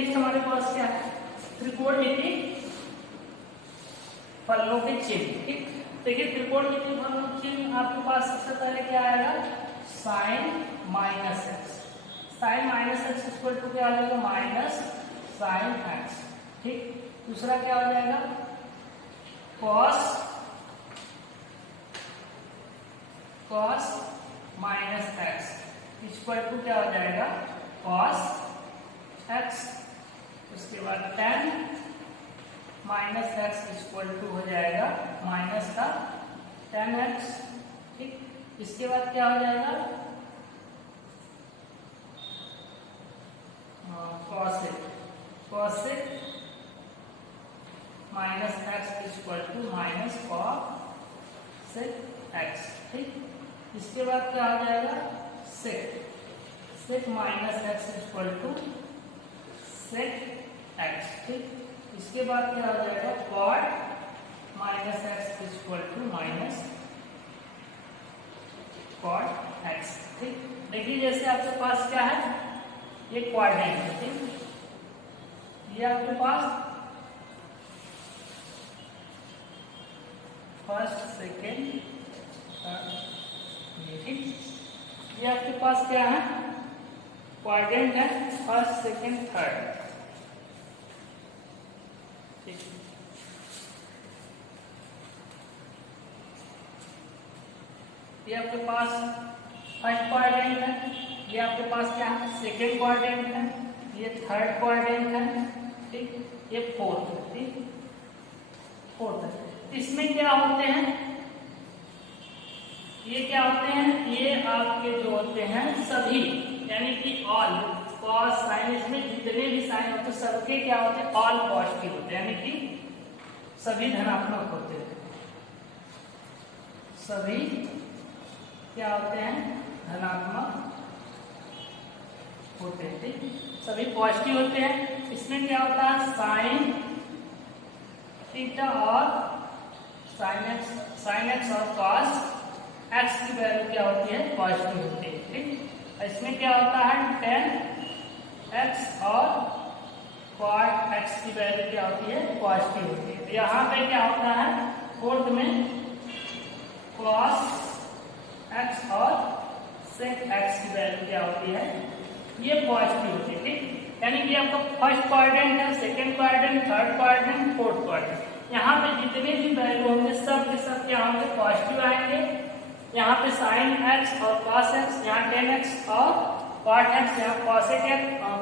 Next हमारे पास क्या है, त्रिकोणमिति फलनों के चिन्ह। ठीक, देखिए त्रिकोणमिति फलनों के चिन्ह आपके पास सबसे पहले क्या आएगा, sine minus x. Sine minus x equal to क्या आ जाएगा, माइनस साइन एक्स। ठीक, दूसरा क्या हो जाएगा, cos minus x equal to क्या हो जाएगा, कॉस एक्स। उसके बाद tan minus x equal to हो जाएगा माइनस का टेन एक्स। ठीक, इसके बाद क्या हो जाएगा, cosec minus x equal to minus cosec x. ठीक, इसके बाद क्या हो जाएगा, sec minus x equal to sec x. ठीक, इसके बाद क्या हो जाएगा, cot minus x equal to minus cot x. ठीक, देखिए जैसे आपके पास क्या है, ये क्वाड्रेंट है। ठीक, ये आपके पास फर्स्ट सेकेंड थर्ड, ठीक, ये आपके पास क्या है, क्वाड्रेंट है, फर्स्ट सेकेंड थर्ड। ठीक, ये आपके पास फर्स्ट क्वाड्रेंट है, ये आपके पास क्या है, सेकेंड क्वाड्रेंट है, ये थर्ड क्वाड्रेंट है। ठीक, ये फोर्थ है। ठीक, फोर्थ है। इसमें क्या होते हैं, ये क्या होते हैं, ये आपके जो होते हैं सभी, यानी कि ऑल कॉस साइन, इसमें जितने भी साइन होते हैं सबके क्या होते हैं, ऑल पॉजिटिव होते हैं, यानी कि सभी धनात्मक होते हैं। सभी क्या होते हैं, धनात्मक होते हैं। ठीक, सभी पॉजिटिव होते हैं। इसमें क्या होता है, साइन थीटा और साइन एक्स और कॉस एक्स की वैल्यू क्या होती है, पॉजिटिव होती है। ठीक, इसमें क्या होता है, टेन एक्स और कॉट एक्स की वैल्यू क्या होती है, पॉजिटिव होती है। यहाँ पे क्या होता है, फोर्थ में कॉस एक्स और सेक एक्स की वैल्यू क्या होती है, ये पॉजिटिव होती है। ठीक, यानी कि आपका फर्स्ट क्वाड्रेंट है, second quadrant, third quadrant, fourth quadrant, यहाँ पे जितने भी वैल्यू होंगे सब के सब क्या होंगे, पॉजिटिव आएंगे। यहाँ पे साइन एक्स और कॉस एक्स, यहाँ टेन एक्स और कॉट एक्स, यहाँ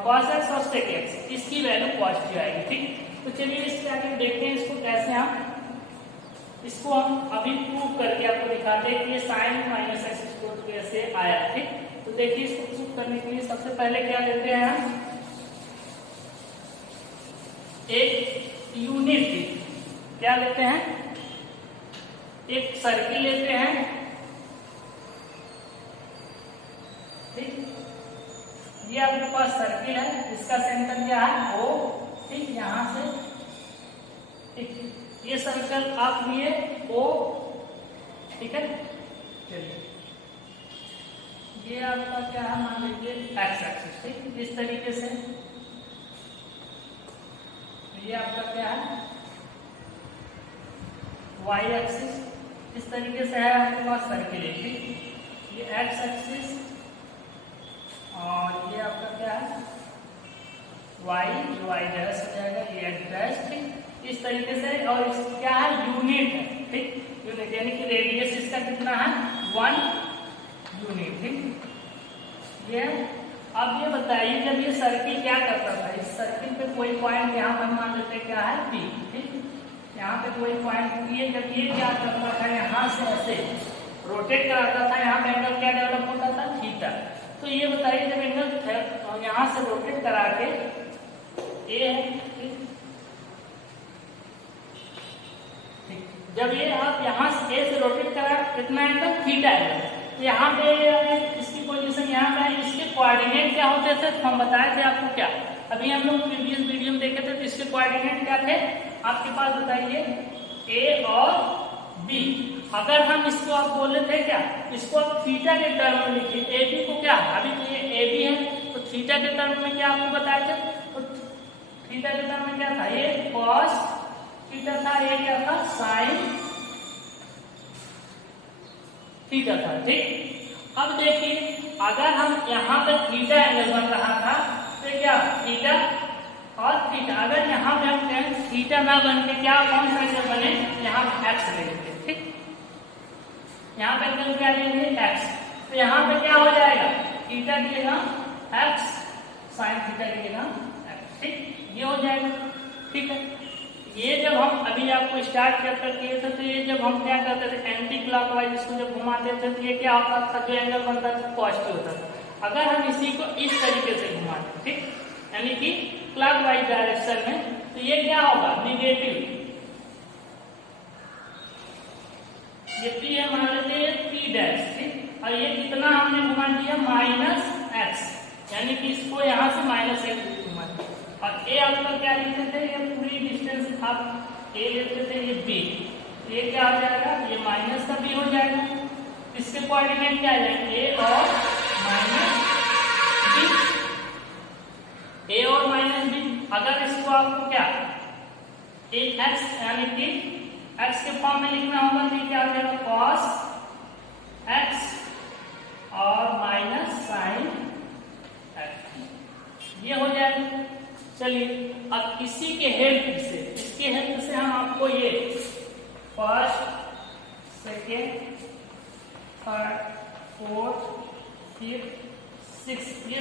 कॉस एक्स और सेक एक्स, इसकी वैल्यू पॉजिटिव आएगी। ठीक, तो चलिए इसके आगे देखते हैं इसको कैसे इसको हम अभी प्रूव करके आपको दिखाते हैं कि ये साइन माइनस एक्स कैसे आया। ठीक, तो देखिए इसको प्रूव करने के लिए सबसे पहले क्या लेते हैं हम, एक यूनिट, क्या लेते हैं, एक सर्किल लेते हैं। ठीक, ये आपके पास सर्किल है, इसका सेंटर क्या है, O। ठीक, यहां से ठीक, ये सर्कल आप लिए O। ठीक है, चलिए ये आपका क्या है, मान लीजिए एक्स एक्सिस। ठीक, इस तरीके से ये आपका क्या है, वाई एक्सिस, इस तरीके से है आपके पास सर्किल। ठीक, ये एक्स एक्सिस और ये आपका क्या है, वाई डैश हो जाएगा, ये एक्स डैश। ठीक, इस तरीके से, और इसकी क्या है, यूनिट है। ठीक, यूनिट यानी कि रेडियस इसका कितना है, 1 यूनिट। ठीक, ये अब ये बताइए जब ये सर्किल क्या करता था, इस सर्किल पे कोई पॉइंट यहाँ पर मान लेते हैं क्या है, P। ठीक, यहाँ पे कोई पॉइंट P है, जब ये क्या करता था, यहाँ से ऐसे रोटेट कराता था, यहाँ पे एंगल क्या डेवलप होता था, थीटा। तो ये बताइए जब एंगल यहाँ से रोटेट करा के ए है, जब ये आप यहाँ से ए से रोटेट करा कितना एंगल, थीटा है। यहाँ पे इसकी पोजीशन यहाँ पे, इसके कोऑर्डिनेट क्या होते थे, तो हम बताए थे आपको क्या, अभी हम लोग प्रीवियस वीडियो में देखे थे। तो इसके कोऑर्डिनेट क्या थे आपके पास, बताइए, ए और बी। अगर हम इसको आप बोले थे क्या, इसको आप थीटा के टर्म में लिखिए, ए बी को क्या, अभी तो ये ए बी है तो थीटा के टर्म में क्या आपको बताए थे, तो थीटा के टर्म में क्या था, ये कॉस थीटा था, ये क्या था, साइन थीटा था। ठीक, अब देखिए अगर हम यहाँ पे थीटा एंगल बन रहा था तो क्या थीटा और थीटा, अगर यहाँ पे हम टेन थीटा ना बन के क्या कौन सा एंगल बने, यहाँ पे एक्स ले लेंगे। ठीक, यहाँ पे एंगल क्या लेंगे, एक्स, तो यहाँ पे क्या हो जाएगा, थीटा की जगह एक्स, साइन थीटा की जगह एक्स। ठीक, ये हो जाएगा। ठीक है, ये जब हम अभी आपको स्टार्ट कर किए थे तो ये जब हम क्या करते थे, एंटी क्लॉकवाइज इसको जब घुमाते थे तो ये क्या होता था, जो एंगल बनता था पॉजिटिव होता था। अगर हम इसी को इस तरीके से घुमाते, ठीक, यानी कि क्लॉकवाइज डायरेक्शन में, तो ये क्या होगा, निगेटिव। ये पी है, मान लेते हैं पी डैश। ठीक, और ये कितना हमने घुमा दिया, माइनस एक्स, यानी कि इसको यहाँ से माइनस एक्स घुमा दिया। और ए आपका क्या लिखते थे, ये पूरी डिस्टेंस आप ए लेते थे, ये बी, ये क्या हो जाएगा, ये माइनस का बी हो जाएगा। इसके कोऑर्डिनेट क्या आ जाएंगे, ए और माइनस बी, ए और माइनस बी। अगर इसको आपको क्या ए एक्स यानी कि एक्स के फॉर्म में लिखना होगा तो क्या हो जाएगा, कॉस एक्स और माइनस साइन एक्स, ये हो जाएगा। चलिए अब इसी के हेल्प से, इसके हेल्प से हम आपको ये first, second, third, fourth, fifth, six, ये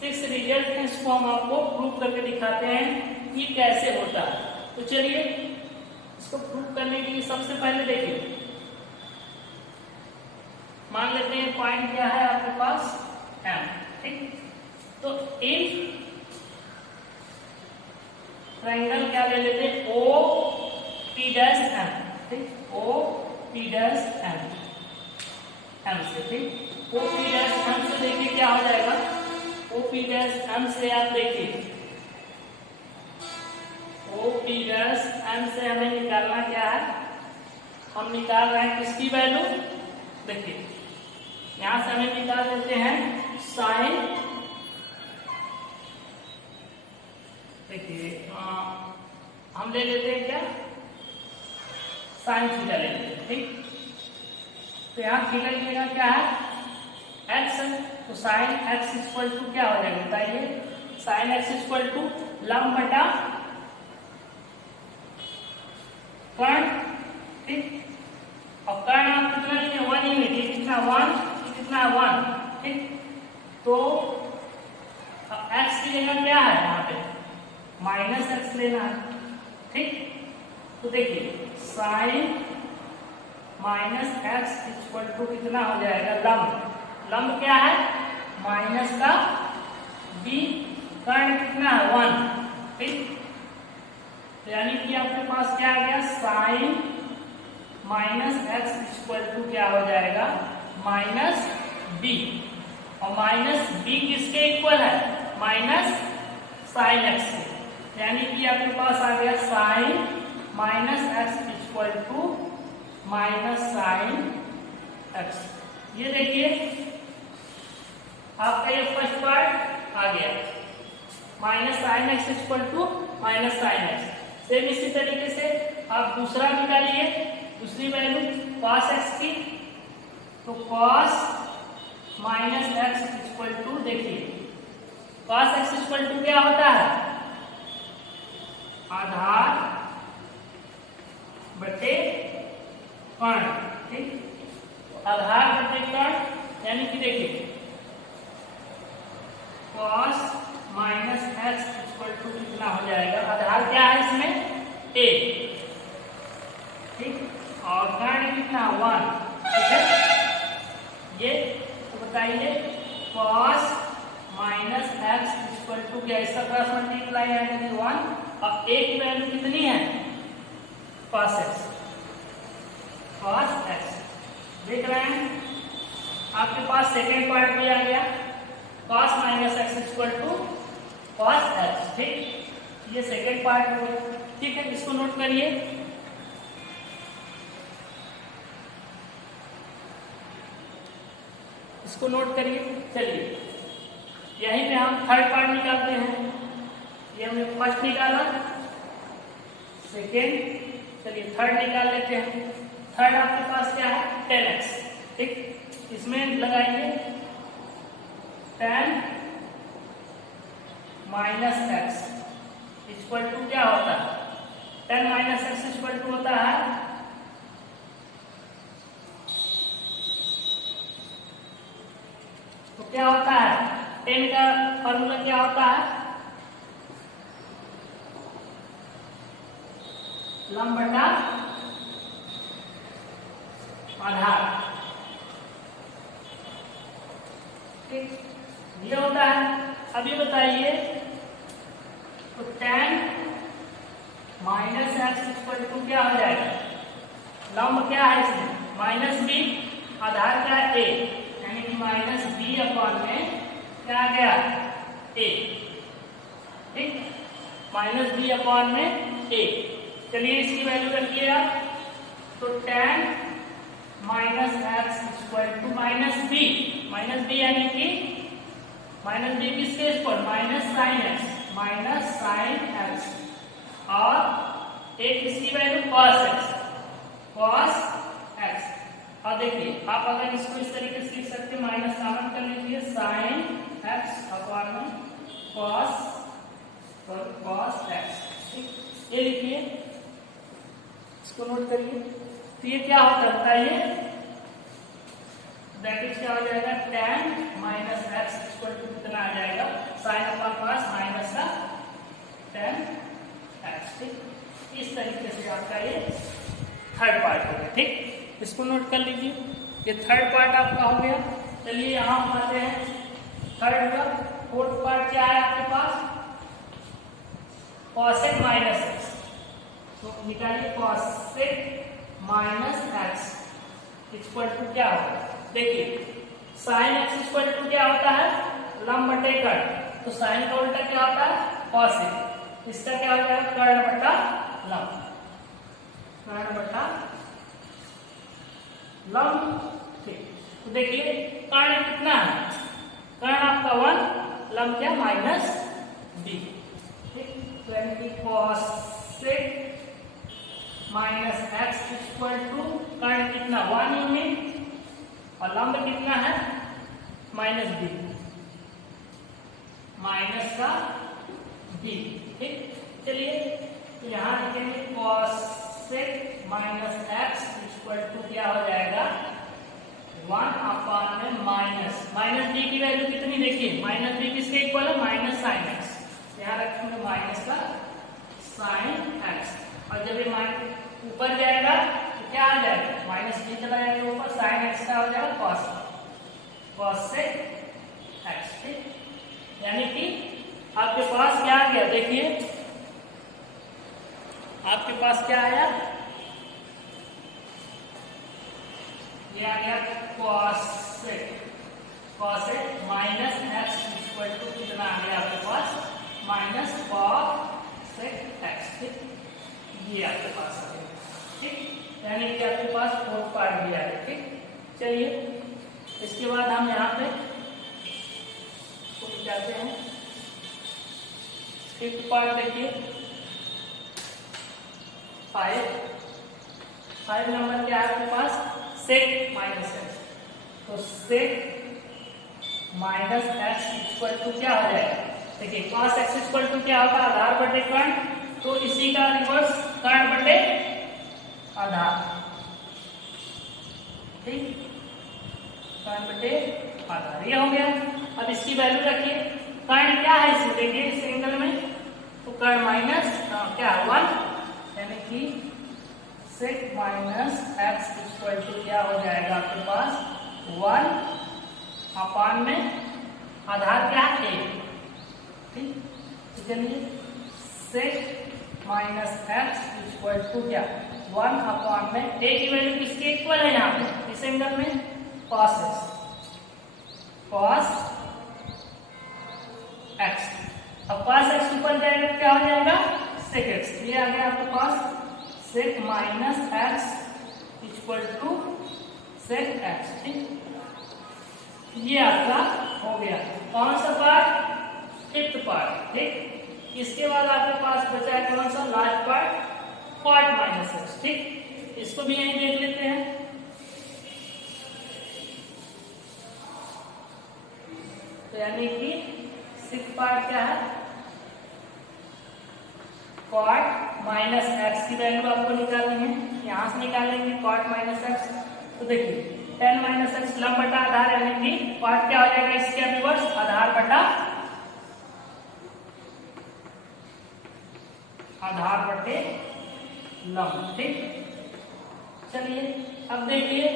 6 रिजल्ट हैं, इसको हम आपको प्रूव करके दिखाते हैं कि कैसे होता है। तो चलिए इसको प्रूव करने के लिए सबसे पहले देखिए, मान लेते हैं पॉइंट क्या है आपके पास, एम। ठीक, तो इफ ट्रायंगल क्या ले लेते हैं, ओ पी डैश एम। ठीक, O P dash M, M से। ठीक, ओ पी डैश एम से देखिए क्या हो जाएगा, ओ पी डैश एम से आप देखिए, ओ पी डैश एम से हमें निकालना क्या है, हम निकाल रहे हैं किसकी वैल्यू, देखिए यहां से हमें निकाल देते हैं साइन, देखिए हम ले लेते हैं क्या, साइन थीटा ले लेते हैं। ठीक, तो यहाँ थीटा की जगह क्या है, एक्स है, तो साइन एक्स इक्वल टू क्या हो जाएगा बताइए, साइन एक्स इक्वल टू लंब बटा कर्ण। ठीक, और कर्ण आप कितना लेंगे, 1 ही लेंगे, कितना 1, कितना 1। ठीक, तो एक्स की जगह क्या है, यहाँ पे माइनस एक्स लेना है। ठीक, तो देखिए sine minus x equal to कितना हो जाएगा, लंब, लंब क्या है माइनस का बी, कर्ण कितना है 1। ठीक, यानी कि आपके पास क्या आ गया, sine minus x equal to क्या हो जाएगा, माइनस बी, और माइनस बी किसके इक्वल है, माइनस साइन एक्स के, यानी कि आपके पास आ गया sine minus x equal to minus sine x. ये देखिए आपका ये फर्स्ट पार्ट आ गया, minus sine x equal to minus sine x. Same इसी तरीके से आप दूसरा निकालिए, दूसरी वैल्यू कॉस एक्स की, तो cos minus x equal to, देखिए कॉस एक्स इक्वल टू क्या होता है, आधार बटे कर्ण। ठीक, आधार बटे कर्ण, यानी कि देखिए cos minus x equal to कितना हो जाएगा, आधार क्या है इसमें, ए। ठीक, और कर्ण कितना 1। ठीक है, ये तो बताइए cos minus x equal to क्या, इसका क्रॉस मल्टीप्लाई है 1, और एक वैल्यू कितनी है, कॉस एक्स, कॉस एक्स। देख रहे हैं आपके पास सेकेंड पार्ट भी आ गया, cos minus x equal to cos x. ठीक, ये सेकेंड पार्ट हो गया। ठीक है, इसको नोट करिए, इसको नोट करिए। चलिए यहीं पे हम थर्ड पार्ट निकालते हैं, ये हमने फर्स्ट निकाला, सेकेंड, चलिए थर्ड निकाल लेते हैं। थर्ड आपके पास क्या है 10x, ठीक, इसमें लगाइए 10 माइनस एक्स इक्वल टू क्या होता है 10 माइनस एक्स इक्वल टू होता है तो क्या होता है 10 का फॉर्मूला क्या होता है लंब बटा आधार, ठीक, ये होता है। अब ये बताइए तो 10 माइनस एक्स इक्वल टू क्या हो जाएगा, लंब क्या है इसमें माइनस बी, आधार क्या है ए, यानी कि माइनस बी अपॉन में क्या आ गया ए, ठीक, माइनस बी अपॉन में ए। चलिए इसकी वैल्यू रखिए आप, तो 10 minus x equal to minus b यानी कि माइनस बी किसके इक्वल माइनस साइन एक्स, और एक इसकी वैल्यू cos x। और देखिए आप अगर इसको इस तरीके से लिख सकते माइनस कॉमन कर लीजिए साइन एक्स अपॉन में cos x, ठीक, ये लिखिए, इसको नोट करिए। तो ये क्या होता है बताइए, ब्रैकेट क्या हो जाएगा 10 माइनस एक्स इक्वल टू कितना आ जाएगा साइन अपॉन cos माइनस का 10x, ठीक, इस तरीके से आपका ये थर्ड पार्ट हो गया, ठीक, इसको नोट कर लीजिए, ये थर्ड पार्ट आपका हो गया। चलिए यहां हम आते हैं थर्ड का, फोर्थ पार्ट क्या है आपके पास cosec माइनस एक्स, तो निकालिए cosec minus x equal to क्या होगा, देखिए साइन एक्स इक्वल टू क्या होता है लंब बटे कर्ण, तो साइन का उल्टा क्या होता है cosec, इसका क्या हो जाएगा कर्ण बटा लंब, कर्ण बटा लंब, ठीक। तो देखिए कर्ण कितना है, कर्ण आपका 1, लंब क्या माइनस बी, ठीक, तो यानी कि cosec minus x equal to कर्ण कितना 1 यूनिट और लंब कितना है माइनस बी, माइनस का बी, ठीक। चलिए तो यहां लिखेंगे cosec minus x equal to क्या हो जाएगा 1 अपॉन में माइनस बी की वैल्यू कितनी, देखिए माइनस बी किसके इक्वल है माइनस साइन एक्स, यहाँ रखेंगे माइनस का साइन एक्स, और जब ये ऊपर जाएगा तो क्या आ जाएगा माइनस बी चला जाएगा ऊपर, साइन एक्स का हो जाएगा cosec एक्स, ठीक, यानी कि आपके पास क्या आ गया, देखिए आपके पास क्या आया, ये आ गया cosec minus x equal to कितना आ गया आपके पास माइनस cosec एक्स, ठीक, ये आपके पास आ गया, ठीक, यानी कि आपके पास फोर्थ पार्ट भी आ गया, ठीक। चलिए इसके बाद हम यहाँ पे जाते हैं फिफ्थ पार्ट, देखिए 5 नंबर क्या है आपके पास sec माइनस एक्स, तो sec minus x equal to क्या हो जाएगा, देखिए cos x इक्वल टू क्या होगा आधार बटे कर्ण, तो इसी का रिवर्स कर्ण बटे आधार, ठीक, कर्ण बटे आधार, ये हो गया। अब इसकी वैल्यू रखिए, कर्ण क्या है इसमें देखिए इस एंगल में, तो कर्ण माइनस क्या 1, यानी कि sec minus x equal to क्या हो जाएगा आपके पास 1 अपॉन में आधार क्या है a, ठीक, चलिए sec minus x equal to क्या 1 अपॉन में a की वैल्यू किसके इक्वल है यहाँ पे इस एंगल में cos x, अब cos x ऊपर जाएगा क्या हो जाएगा sec x, ये आ गया आपके पास sec minus x equal to sec x, ठीक, ये आपका हो गया कौन सा पार्ट फिफ्थ पार्ट, ठीक। इसके बाद आपके पास बचा है कौन सा last part, quad minus x. ठीक, इसको भी यहीं देख लेते हैं। तो यानी कि 6 पार्ट क्या है, क्वाड माइनस एक्स की वैल्यू आपको निकालनी है। यहां से निकालेंगे क्वाड माइनस एक्स। तो देखिए 10 माइनस एक्स लंब बटा आधार, यानी कि क्वाड क्या हो जाएगा, इसके रिवर्स आधार बटा आधार बटे लंब। ठीक, चलिए अब देखिए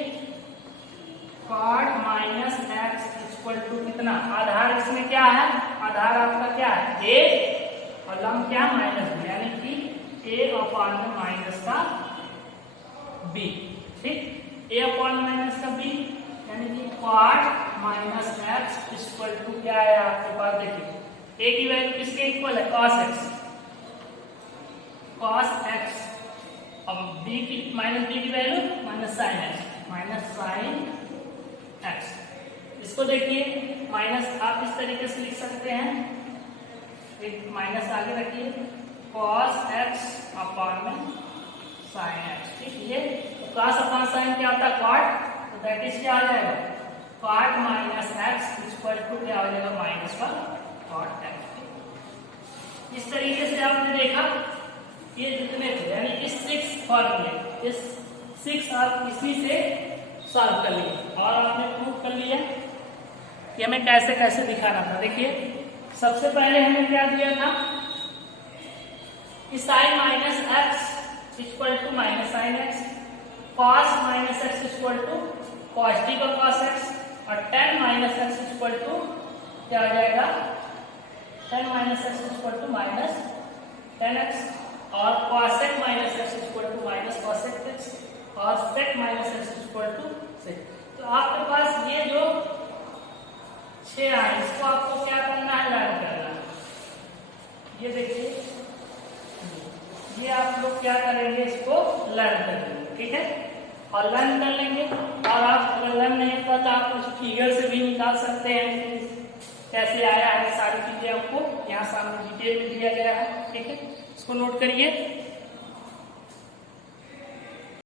quad minus x equal to कितना, आधार इसमें क्या है, आधार आपका क्या है ए और लंब क्या माइनस बी, यानी कि ए अपॉन में माइनस का बी। ठीक, ए अपॉन माइनस का बी, यानी कि quad minus x equal to क्या है आपके पास, देखिए ए की वैल्यू किसके इक्वल है, कॉस एक्स, कॉस एक्स। अब बी की माइनस बी की value minus sine x, minus sine x. इसको देखिए माइनस आप इस तरीके से लिख सकते हैं, एक माइनस आगे रखिए, कॉस एक्स अपॉन में साइन एक्स। ठीक, ये कॉस अपॉन साइन क्या होता है, क्वाड, तो दैट इज क्या आ जाएगा, quad minus x equal to क्या हो जाएगा, माइनस का क्वाड एक्स। इस तरीके से आपने देखा ये जितने थे, यानी इस 6 फॉर्मूले, इस 6 आप इसी से सॉल्व कर लिए और आपने प्रूव कर लिया कि हमें कैसे कैसे दिखाना था। देखिए सबसे पहले हमें क्या दिया था कि sine minus x equal to minus sine x, cos minus x equal to cos T का कॉस एक्स, और tan minus x equal to क्या हो जाएगा, tan minus x equal to minus tan x, और cosec minus x equal to minus cosec x, और sec minus x equal to sec. तो आपके पास ये जो 6 आए, इसको आपको क्या करना है, लर्न करना है। ये देखिए ये आप लोग क्या करेंगे, इसको लर्न करेंगे। ठीक है, और लर्न कर लेंगे, और आप अगर लर्न नहीं कर तो आप कुछ फिगर से भी निकाल सकते हैं कैसे आया है, सारी चीजें आपको यहाँ सामने डिटेल में दिया गया है। ठीक है, इसको नोट करिए।